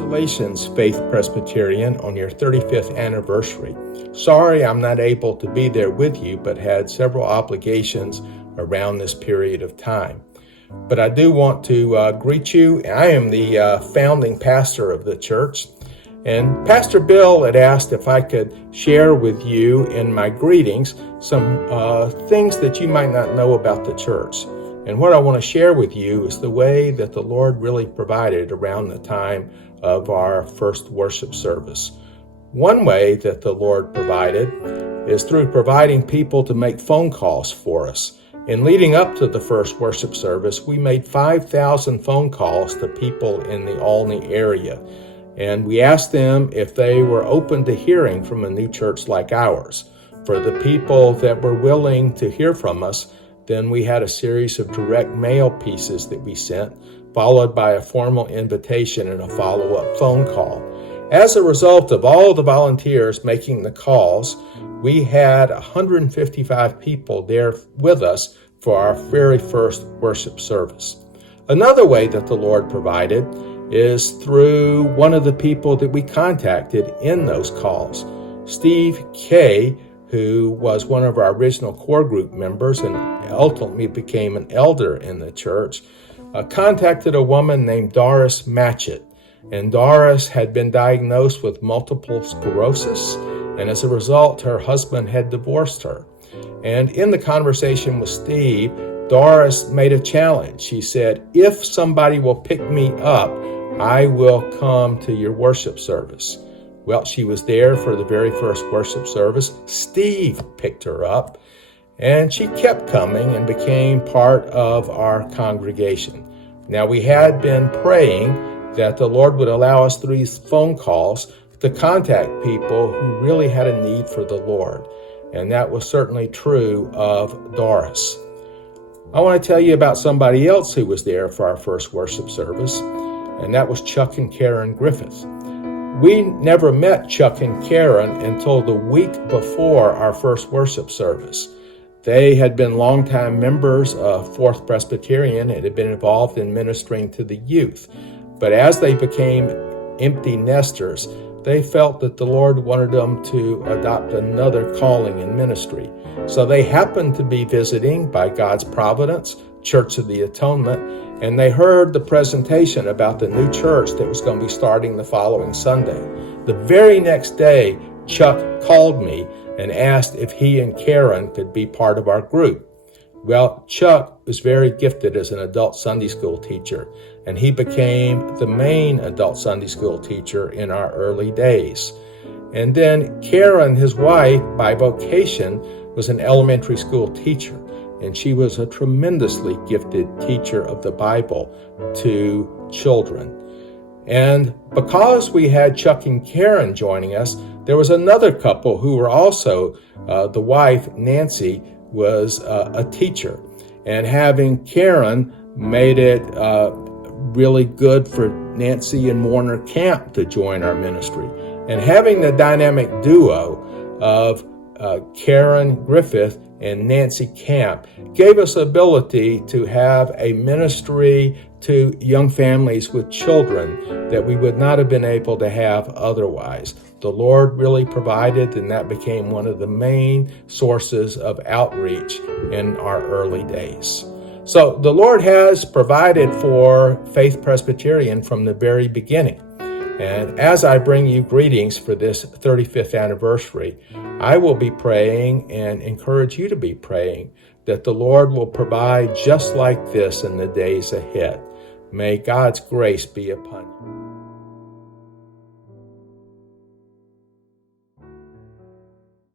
Congratulations, Faith Presbyterian, on your 35th anniversary. Sorry I'm not able to be there with you, but had several obligations around this period of time. But I do want to greet you. I am the founding pastor of the church, and Pastor Bill had asked if I could share with you in my greetings some things that you might not know about the church. And what I want to share with you is the way that the Lord really provided around the time of our first worship service. One way that the Lord provided is through providing people to make phone calls for us. In leading up to the first worship service, we made 5,000 phone calls to people in the Olney area. And we asked them if they were open to hearing from a new church like ours. For the people that were willing to hear from us, then we had a series of direct mail pieces that we sent, followed by a formal invitation and a follow-up phone call. As a result of all the volunteers making the calls, we had 155 people there with us for our very first worship service. Another way that the Lord provided is through one of the people that we contacted in those calls. Steve K., who was one of our original core group members and ultimately became an elder in the church, contacted a woman named Doris Matchett. And Doris had been diagnosed with multiple sclerosis, and as a result, her husband had divorced her. And in the conversation with Steve, Doris made a challenge. She said, if somebody will pick me up, I will come to your worship service. Well, she was there for the very first worship service. Steve picked her up, and she kept coming and became part of our congregation. Now, we had been praying that the Lord would allow us through these phone calls to contact people who really had a need for the Lord, and that was certainly true of Doris. I want to tell you about somebody else who was there for our first worship service, and that was Chuck and Karen Griffith. We never met Chuck and Karen until the week before our first worship service. They had been longtime members of Faith Presbyterian and had been involved in ministering to the youth. But as they became empty nesters, they felt that the Lord wanted them to adopt another calling in ministry. So they happened to be visiting, by God's providence, Church of the Atonement, and they heard the presentation about the new church that was going to be starting the following Sunday. The very next day, Chuck called me and asked if he and Karen could be part of our group. Well, Chuck was very gifted as an adult Sunday school teacher, and he became the main adult Sunday school teacher in our early days. And then Karen, his wife, by vocation, was an elementary school teacher, and she was a tremendously gifted teacher of the Bible to children. And because we had Chuck and Karen joining us, there was another couple who were also, the wife, Nancy, was a teacher. And having Karen made it really good for Nancy and Warner Camp to join our ministry. And having the dynamic duo of Karen Griffith and Nancy Camp gave us the ability to have a ministry to young families with children that we would not have been able to have otherwise. The Lord really provided, and that became one of the main sources of outreach in our early days. So the Lord has provided for Faith Presbyterian from the very beginning. And as I bring you greetings for this 35th anniversary, I will be praying and encourage you to be praying that the Lord will provide just like this in the days ahead. May God's grace be upon you.